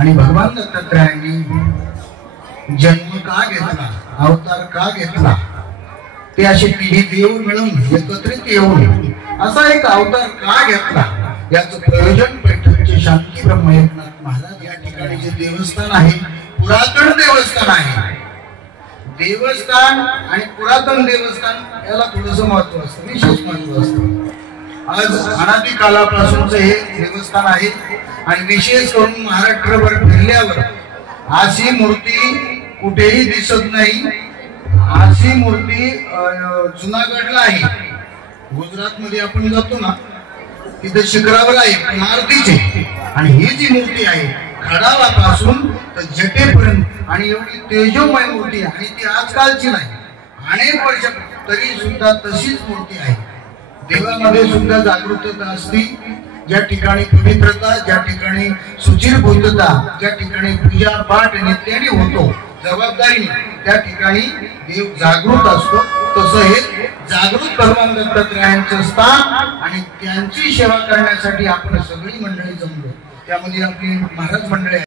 आणि भगवान दत्तात्रयांनी जन्म का घेतला, अवतार का घेतला, ते असे तिन्ही देव मिळून एकत्रित येऊन असा एक अवतार का घेतला, याचं प्रयोजन पैठणचे शांती ब्रह्म एकनाथ महाराज या ठिकाणी जे देवस्थान आहे, पुरातन देवस्थान आहे. देवस्थान आणि पुरातन देवस्थान याला थोडंसं महत्व असतं, विशेष महत्व असतं. आज अनादी कालापासूनच हे देवस्थान आहे आणि विशेष करून महाराष्ट्रभर फिरल्यावर अशी मूर्ती कुठेही दिसत नाही. अशी मूर्ती जुनागडला आहे. गुजरात मध्ये आपण जातो ना, तिथे शिखरावर आहे मारुतीची, आणि ही जी मूर्ती आहे खडालापासून तर जटेपर्यंत, आणि एवढी तेजोमय मूर्ती आहे, आणि ती आजकालची नाही, अनेक वर्ष तरी सुद्धा तशीच मूर्ती आहे. देवामध्ये सुद्धा जागृतता असती. ज्या ठिकाणी पवित्रता, ज्या ठिकाणी शुचिरभूतता, ज्या ठिकाणी पूजा पाठ नित्याने होतो जबाबदारीने, त्या ठिकाणी देव जागृत असतो. तसं हे जागृत भगवान दत्तात्रयांचं स्थान, आणि त्यांची सेवा करण्यासाठी आपण सगळी मंडळी जमलो. त्यामध्ये आपली महाराज मंडळी